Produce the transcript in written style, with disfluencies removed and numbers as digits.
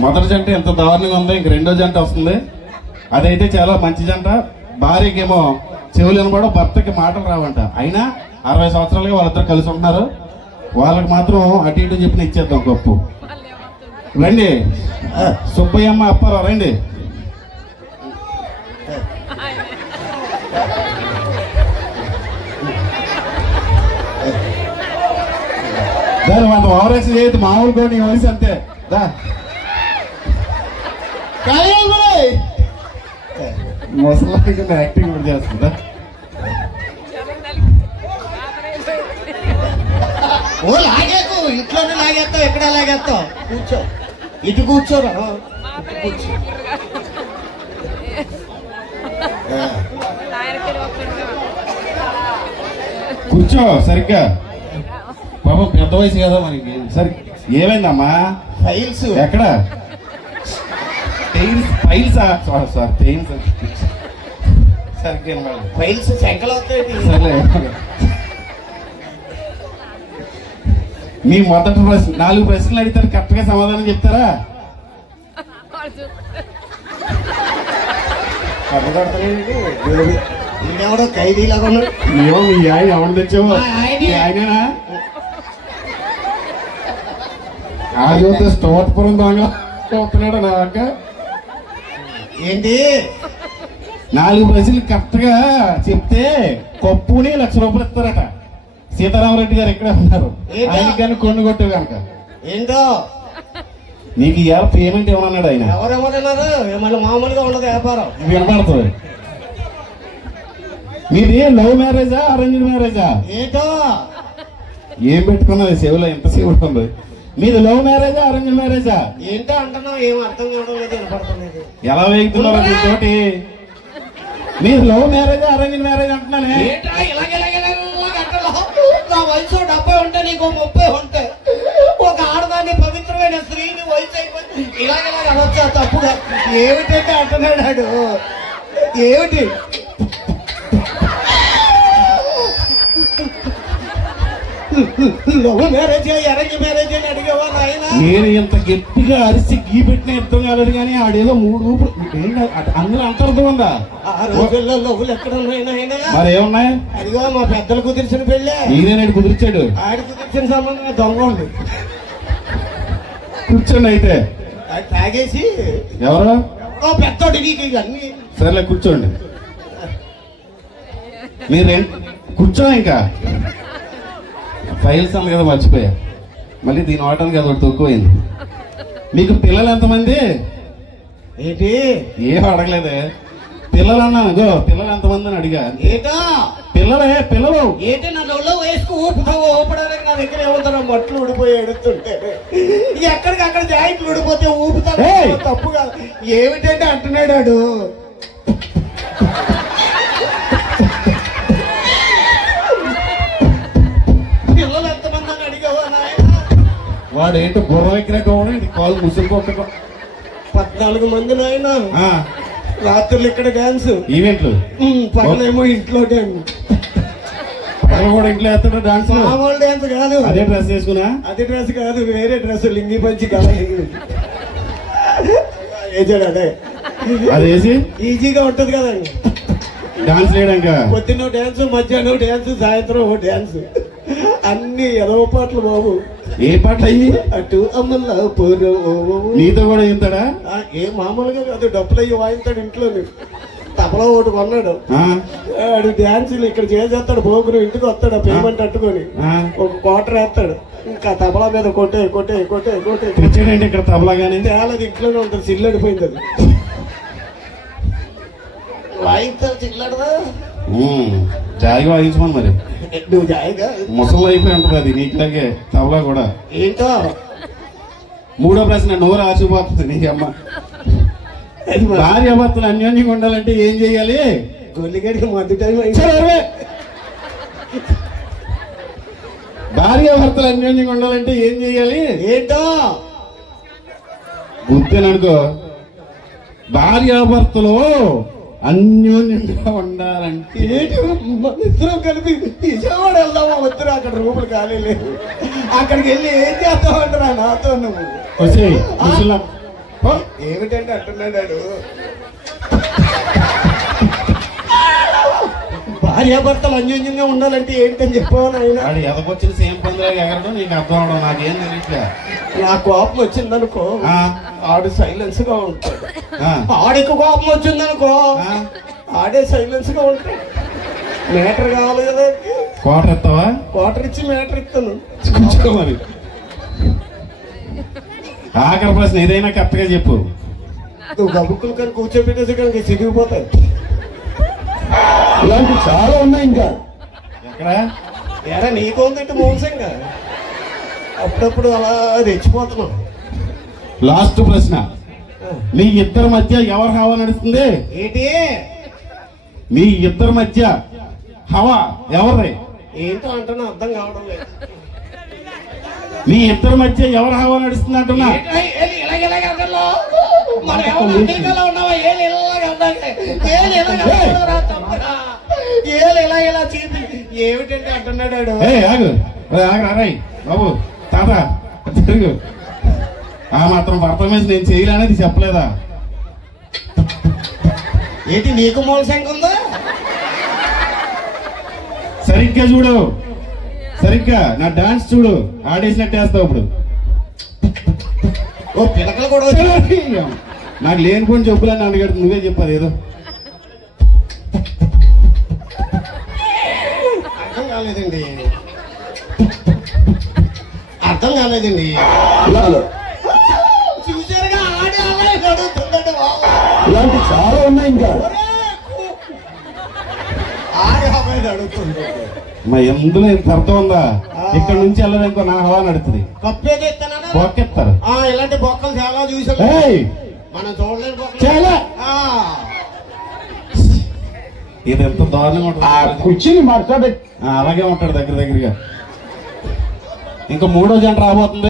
మొదటి జంట ఎంత దారుణంగా ఉంది, ఇంక రెండో జంట వస్తుంది. అదైతే చాలా మంచి జంట. భార్యకేమో చెవులు వినబడో, భర్తకి మాటలు రావంట. అయినా 60 సంవత్సరాలుగా వాళ్ళిద్దరు కలిసి ఉంటున్నారు. వాళ్ళకి మాత్రం అటు ఇటు చెప్పిన ఇచ్చేద్దాం గొప్పు. రండి సుబ్బయ్యమ్మ అప్పారావు రండి. దాని మన ఓవరాక్షన్ చేయదు, మామూలు కూడా నీ వయసు అంతే. ముసలి యాక్టింగ్ కూడా చేస్తుందా? ఓ లాగేకు, ఇంట్లోనే లాగేస్తావు, ఎక్కడ లాగేస్తావు? కూర్చో, ఇటు కూర్చోరా. కూర్చో సరిగ్గా. పాపం పెద్ద వయసు కదా మనకి. సరే ఏమైందమ్మా? ఫైల్స్ ఎక్కడ? ఫైల్సా? సార్ పెయిన్స్ సరిగ్గా ఫైల్స్ శంకలు వస్తాయి. సరే మీ మొదటి ప్రశ్న 4 ప్రశ్నలు అడిగితే కరెక్ట్ గా సమాధానం చెప్తారా? ఈయనెవడో ఖైదీలాగా ఉన్నాడు. ఏమో మీ ఆయన ఎవరు తెచ్చావో? ఆయనేనా? ఆగితే స్తోత్రపురం దొంగ చూస్తున్నాడు నా అక్క. ఏంటి 4 ప్రశ్నలు కరెక్ట్ గా చెప్తే కప్పుని 1,00,000 రూపాయలు ఇస్తారట. సీతారామరెడ్డి గారు ఇక్కడే ఉన్నారు. ఆయనకి కానీ కొండు కొట్టే కనుక ఏంటో నీకు ఇవాళ పేమెంట్ ఏమన్నాడు ఆయన? ఎవరెవరన్నారు? ఏమన్నా మామూలుగా ఉండదు వ్యాపారం. వినపడుతుంది. మీది లవ్ మ్యారేజా అరేంజ్డ్ మ్యారేజా? ఏంటో ఏం పెట్టుకున్నది సేవలో? ఎంత సేవ ఉంది మీది? లవ్ మ్యారేజా అరేంజ్డ్ మ్యారేజా? ఏంటో అంటున్నావు, ఏం అర్థం కావడం లేదు, వినపడుతుంది. ఎలా వేగుతున్నారు మీతోటి? మీది లవ్ మ్యారేజా అరేంజ్డ్ మ్యారేజ్ అంటున్నానే. నా వయసు 70 ఉంటే నీకు 30 ఉంటే, ఒక ఆడదాన్ని పవిత్రమైన స్త్రీని వయసు అయిపోయి ఇలాగెలా అనొచ్చా తప్పుగా? ఏమిటంటే అంటున్నాడు. ఏమిటి లవ్ మ్యారేజ్ అరేంజ్ మ్యారేజ్ అని అడిగేవా నాయన? నేను ఇంత గట్టిగా అరిసి గీ పెట్టిన అర్థం కాలేదు కానీ ఆడేదో 3 ఊపులు అందులో అంతర్థం ఉందా? ఆ రోజుల్లో లవ్వులు ఎక్కడ ఉన్నాయి నాయన? మరి ఏమున్నాయి? అదిగో మా పెద్దలు కుదిర్చిన పెళ్ళే. ఈయన కుదిర్చాడు. ఆడి కుదిర్చిన సంబంధం దొంగ ఉంది. కూర్చోండి అయితే. తాగేసి ఎవరు? పెద్దోడి నీకు ఇవన్నీ. సరేలే కూర్చోండి. మీరు కూర్చో. ఇంకా ఫైల్స్ అన్న కదా మర్చిపోయా. మళ్ళీ దీని ఆటానికి అది ఒకటి తక్కువైంది. మీకు పిల్లలు ఎంతమంది? ఏంటి ఏం అడగలేదే. పిల్లలు అన్నాను. పిల్లలు ఎంతమంది అని అడిగా. ఏటా పిల్లలు ఏంటి? నన్ను ఒళ్ళో వేసుకు ఊపుతావు. ఊపడానికి నా దగ్గర ఏముంటారో మట్లు ఊడిపోయి ఎడుతుంటే ఎక్కడికి అక్కడ జాయింట్లు ఊడిపోతే ఊపుతాడు. తప్పు కాదు. ఏమిటంటే అంటున్నాడు. పిల్లలు ఎంతమంది అని అడిగావా నాయన? వాడు ఏంటో బుర్ర ఎక్కినట్టు ఇది కాలు ముసుగు 14 మంది నాయన. రాత్రులు ఇక్కడ డాన్స్ ఈవెంట్లు, పగలేమో ఇంట్లో డాన్స్. పగలు కూడా ఇంట్లో వేస్తాడు డాన్స్. మామూలు డాన్స్ కాదు. అదే డ్రెస్ వేసుకున్నా? అదే డ్రెస్ కాదు, వేరే డ్రెస్. లింగి పంచి కదా వేసాడు. అదే అదేసి ఈజీగా ఉంటది కదండి డాన్స్ చేయడానికి. పొద్దున్న డాన్స్, మధ్యాహ్నం డాన్స్, సాయంత్రం డాన్స్. అన్ని ఎదవ పాటలు బాబు. ఏ పాటలు అయ్యి? అటు అమ్మల్లా పోరు. నీతో కూడా ఇంతాడా? ఏ మామూలుగా కాదు, డబ్బులు అయ్యి వాయిస్తాడు ఇంట్లో. తబలా ఒకటి కొన్నాడు. ఆడు డాన్సులు ఇక్కడ చేసేస్తాడు. పోగురు ఇంటికి వస్తాడు పేమెంట్ అట్టుకొని ఒక క్వార్టర్ వేస్తాడు. ఇంకా తబలా మీద కొట్టే కొట్టే కొట్టే కొట్టే తెచ్చాడండి ఇక్కడ తబలా. కానీ తేలది ఇంట్లోనే ఉంటుంది. సిల్లడిపోయింది అది. వాయిస్తాడు చిల్లడదా? జాయిగా వాయించమని. మరి నువ్వు జాయిగా ముసలు అయిపోయి ఉంటుంది అది నీకులాగే తబలా కూడా. ఏంటో 3వ ప్రశ్న. నోరు ఆశపోతుంది నీకమ్మ. భార్య భర్తలు అన్యోన్యంగా ఉండాలంటే ఏం చెయ్యాలి? గొల్లిగడికి మధ్య టైం భార్య భర్తలు అన్యోన్యంగా ఉండాలంటే ఏం చెయ్యాలి? ఏంటో గుర్తేననుకో. భార్యాభర్తలు అన్యోన్యంగా ఉండాలంటే ఇద్దరం కలిపి విజయవాడ వెళ్దామా? వద్దురు, అక్కడ రూములు ఖాళీ లేవు. అక్కడికి వెళ్ళి ఏం చేస్తామంటారా నాతో? నువ్వు ఏమిటంటే అంటున్నాడు భార్యాభర్తలు అన్యోన్యంగా ఉండాలంటే ఏంటని చెప్పాను ఆయన. వాడు ఎదకొచ్చిన సేమ్ పందిలాగా ఎగరడం నీకు అర్థం అవడం నాకేం తెలియట్లే. నా కోపం వచ్చిందనుకో ఆడు సైలెన్స్ గా ఉంటాడు. ఆడికి కోపం వచ్చిందనుకో ఆడే సైలెన్స్ గా ఉంటాడు. మేటర్ కావాలి కదా. క్వార్టర్ ఇస్తావా? క్వార్టర్ ఇచ్చి మేటర్ ఇస్తాను. మరి ఆఖరి ప్రశ్న ఏదైనా కరెక్ట్ గా చెప్పు. నువ్వు గబుక్కులు కానీ కూర్చోబెట్టేసి కనుక సిరిగిపోతాయి. ఇలాంటి చాలా ఉన్నాయి. ఇంకా ఎక్కడ ఎరా నీకు ఉందంటే మోసంగా అప్పుడప్పుడు అలా రెచ్చిపోతున్నావు. లాస్ట్ ప్రశ్న, మీ ఇద్దరి మధ్య ఎవరు హవా నడుస్తుంది? ఏంటి మీ ఇద్దరి మధ్య హవా ఎవరి? ఏంటో అంటున్నా అర్థం కావడం లేదు. మీ ఇద్దరి మధ్య ఎవరు హవా నడుస్తుంది అంటున్నా? ఏమిటంటే అంటున్నాడు ఆగు రాయ్ బాబు తాత తిరుగు. ఆ మాత్రం పర్ఫార్మెన్స్ నేను చేయలేనేది చెప్పలేదా? ఏంటి నీకు మూలశంక ఉందా? సరిగ్గా చూడు, సరిగ్గా నా డాన్స్ చూడు. ఆడేసినట్టు వేస్తావు ఇప్పుడు. ఓ పిలకలు కూడా నాకు లేనిపోయిన చెప్పులని అడిగాడు. నువ్వే చెప్పాలి ఏదో. అర్థం కాలేదండి, అర్థం కాలేదండి. చూసారుగా ఆడి అడుగుతుందండి బాబు. ఇలాంటి చాలా ఉన్నాయి. ఇంకా ఆడి అబ్బాయి అడుగుతుంది. మా ఎందులో ఇంత అర్థం ఉందా? ఇక్కడ నుంచి వెళ్ళదనుకో నా హవా నడుతుంది. కప్పేది ఎత్తానా? బొక్కెత్తారు. ఇలాంటి బొక్కలు చాలా చూసాం. మనం చూడలేని బొక్కలు చాలా. ఇది ఎంత దారుణంగా ఉంటుంది. కూర్చుని మాట్లాడే అలాగే ఉంటాడు దగ్గర దగ్గరగా. ఇంకా 3వ జంట రాబోతుంది.